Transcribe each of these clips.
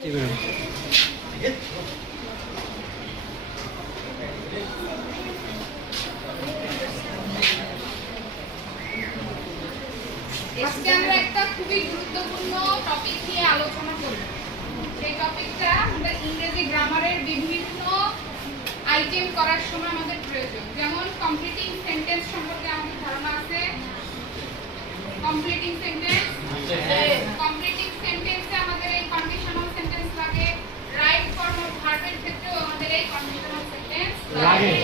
আজকে আমরা একটা খুবই গুরুত্বপূর্ণ টপিক নিয়ে আলোচনা করব। সেই টপিকটা আমাদের ইংরেজি গ্রামারের বিভিন্ন আইটেম করার সময় আমাদের প্রয়োজন। যেমন কমপ্লিটিং সেন্টেন্স সম্পর্কে আমাদের ধারণা আছে। কমপ্লিটিং সেন্টেন্সে আমাদের এই কন্ডিশনাল সেন্টেন্স লাগে। রাইট ফর্ম অফ ভার্বের ক্ষেত্রেও আমাদের এই কন্ডিশনাল সেন্টেন্স লাগে।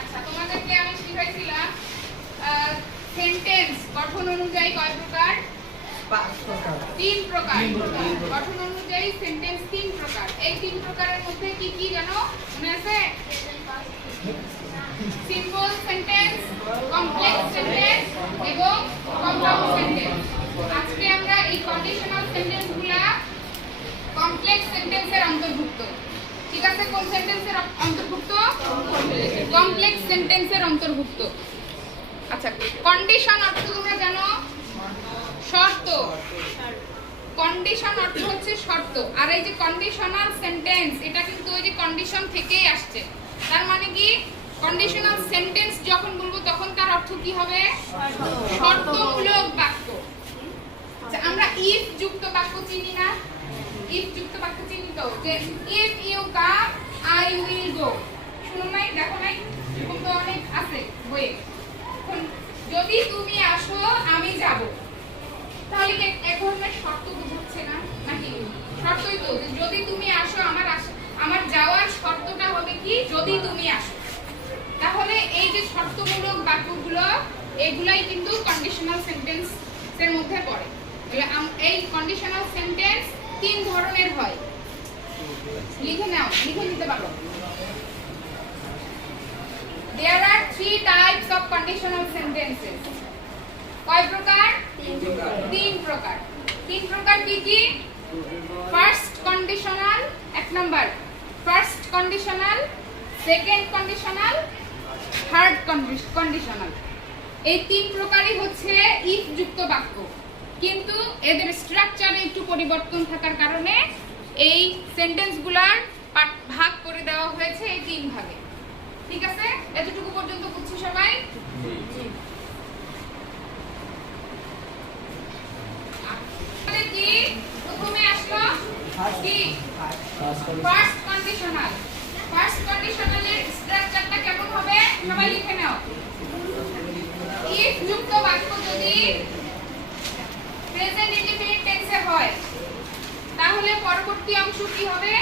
আচ্ছা, তোমাদেরকে আমি শিখাইছিলাম সেন্টেন্স গঠন অনুযায়ী কয় প্রকার? 3 প্রকার। গঠন অনুযায়ী সেন্টেন্স 3 প্রকার। এই 3 প্রকারের মধ্যে কি কি জানো? মনে আছে? সিম্পল সেন্টেন্স, কমপ্লেক্স সেন্টেন্স এবং কম্পাউন্ড সেন্টেন্স। আজকে আমরা এই কন্ডিশনাল সেন্টেন্সগুলা কমপ্লেক্স সেন্টেন্সের অন্তর্ভুক্ত। ঠিক আছে? কোন সেন্টেন্সের অন্তর্ভুক্ত? কমপ্লেক্স সেন্টেন্সের অন্তর্ভুক্ত। আচ্ছা, কন্ডিশন অর্থ তোমরা জানো? শর্ত। কন্ডিশন অর্থ হচ্ছে শর্ত। আর এই যে কন্ডিশনাল সেন্টেন্স, এটা কিন্তু ওই যে কন্ডিশন থেকেই আসছে। তার মানে কি, কন্ডিশনাল সেন্টেন্স যখন বলবো তখন তার অর্থ কি হবে? শর্তমূলক বাক্য। আচ্ছা, আমরা ইফ যুক্ত বাক্য চিনি না? ইফ যুক্ত বাক্য চিনি তো, যে if you come I will go. শুনো নাই? দেখো নাই? এরকম তো অনেক আছে বইয়ে। যদি তুমি আসো আমি যাব। তাহলে কি এক ধরনের শর্ত বুঝাচ্ছে না? নাকি শর্তই তো, যদি তুমি আসো, আমার যাওয়ার শর্তটা হবে কি? যদি তুমি আসো। তাহলে এই যে শর্তমূলক বাক্যগুলো, এগুলাই কিন্তু কন্ডিশনাল সেন্টেন্স এর মধ্যে পড়ে। এই কন্ডিশনাল সেন্টেন্স 3 ধরনের হয়। লিখে নাও, লিখে নিতে পারো। There are 3 types of conditional sentences. কয় প্রকার? 3 প্রকার। 3 প্রকার কি কি? First conditional, 1 number first conditional, second conditional, third conditional. এই 3 প্রকারই হচ্ছে ইফ যুক্ত বাক্য। কিন্তু এদের স্ট্রাকচারে একটু পরিবর্তন থাকার কারণে এই সেন্টেন্সগুলার ভাগ করে দেওয়া হয়েছে এই 3 ভাগে। ঠিক আছে? এতটুকু পর্যন্ত বুঝছো সবাই? কি প্রথমে আসলো কি? First conditional. ফার্স্ট কন্ডিশনালের স্ট্রাকচারটা কেমন হবে সবাই লিখে নাও। ইফ যুক্ত বাক্য যদি প্রেজেন্ট ইনডিফিনিট টেন্সে হয়, তাহলে পরবর্তী অংশ কি হবে?